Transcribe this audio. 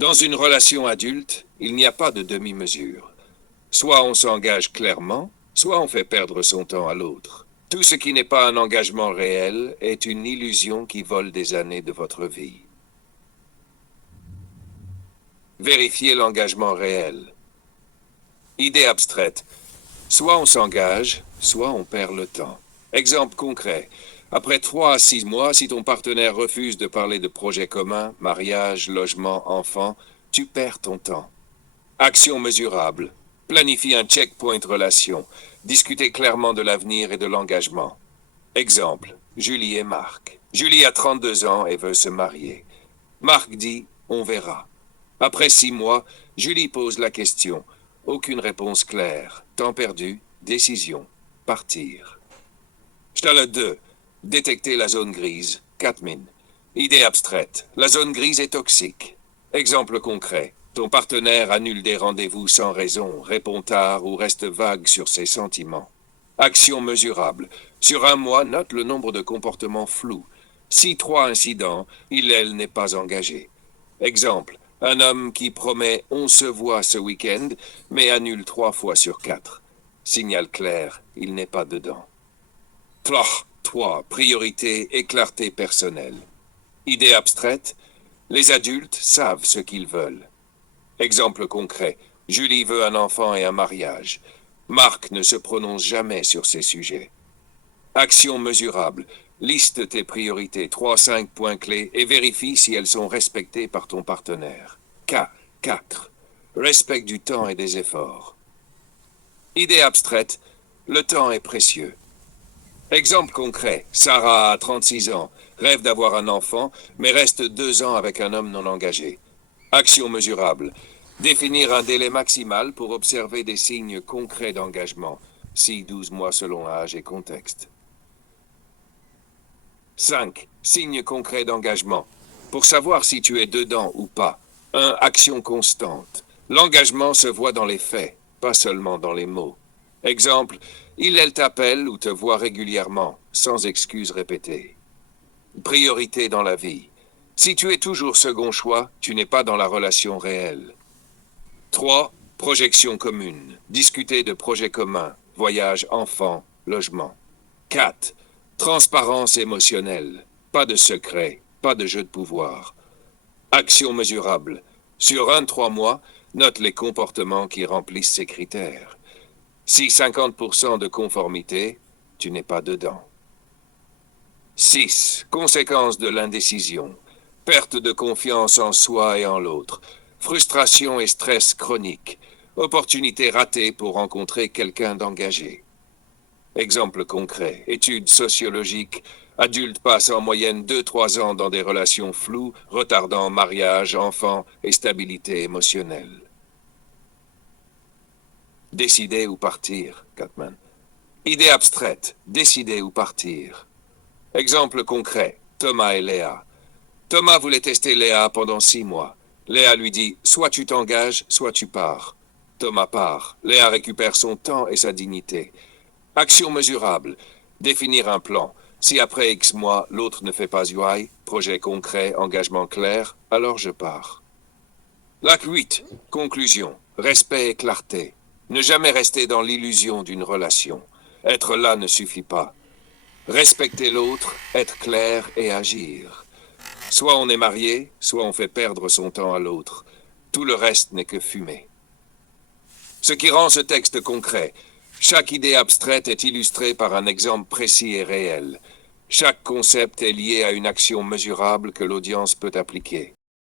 Dans une relation adulte, il n'y a pas de demi-mesure. Soit on s'engage clairement, soit on fait perdre son temps à l'autre. Tout ce qui n'est pas un engagement réel est une illusion qui vole des années de votre vie. Vérifiez l'engagement réel. Idée abstraite. Soit on s'engage, soit on perd le temps. Exemple concret. Après 3 à 6 mois, si ton partenaire refuse de parler de projets communs, mariage, logement, enfant, tu perds ton temps. Action mesurable. Planifie un checkpoint relation. Discutez clairement de l'avenir et de l'engagement. Exemple. Julie et Marc. Julie a 32 ans et veut se marier. Marc dit « on verra ». Après 6 mois, Julie pose la question. Aucune réponse claire. Temps perdu. Décision. Partir. Stelle 2. Détecter la zone grise. 4 min. Idée abstraite. La zone grise est toxique. Exemple concret. Ton partenaire annule des rendez-vous sans raison, répond tard ou reste vague sur ses sentiments. Action mesurable. Sur un mois, note le nombre de comportements flous. Si 3 incidents, elle n'est pas engagé. Exemple. Un homme qui promet « on se voit ce week-end » mais annule 3 fois sur 4. Signal clair, il n'est pas dedans. 3. Priorité et clarté personnelle. Idée abstraite. Les adultes savent ce qu'ils veulent. Exemple concret. Julie veut un enfant et un mariage. Marc ne se prononce jamais sur ces sujets. Action mesurable. Liste tes priorités, 3-5 points clés et vérifie si elles sont respectées par ton partenaire. 4. Respect du temps et des efforts. Idée abstraite. Le temps est précieux. Exemple concret. Sarah a 36 ans, rêve d'avoir un enfant, mais reste 2 ans avec un homme non engagé. Action mesurable. Définir un délai maximal pour observer des signes concrets d'engagement. 6-12 mois selon âge et contexte. 5. Signes concrets d'engagement. Pour savoir si tu es dedans ou pas. 1. Action constante. L'engagement se voit dans les faits, pas seulement dans les mots. Exemple, elle t'appelle ou te voit régulièrement, sans excuses répétées. Priorité dans la vie. Si tu es toujours second choix, tu n'es pas dans la relation réelle. 3. Projection commune. Discuter de projets communs, voyage, enfants, logement. 4. Transparence émotionnelle. Pas de secret, pas de jeu de pouvoir. Action mesurable. Sur 1-3 mois, note les comportements qui remplissent ces critères. Si 50% de conformité, tu n'es pas dedans. 6. Conséquences de l'indécision. Perte de confiance en soi et en l'autre. Frustration et stress chronique. Opportunité ratée pour rencontrer quelqu'un d'engagé. Exemple concret. Études sociologiques. Adultes passent en moyenne 2-3 ans dans des relations floues, retardant mariage, enfants et stabilité émotionnelle. Décider ou partir, Catman. Idée abstraite. Décider ou partir. Exemple concret. Thomas et Léa. Thomas voulait tester Léa pendant 6 mois. Léa lui dit « soit tu t'engages, soit tu pars ». Thomas part. Léa récupère son temps et sa dignité. Action mesurable. Définir un plan. Si après X mois, l'autre ne fait pas UI, projet concret, engagement clair, alors je pars. Lac 8. Conclusion. Respect et clarté. Ne jamais rester dans l'illusion d'une relation. Être là ne suffit pas. Respecter l'autre, être clair et agir. Soit on est marié, soit on fait perdre son temps à l'autre. Tout le reste n'est que fumée. Ce qui rend ce texte concret. Chaque idée abstraite est illustrée par un exemple précis et réel. Chaque concept est lié à une action mesurable que l'audience peut appliquer.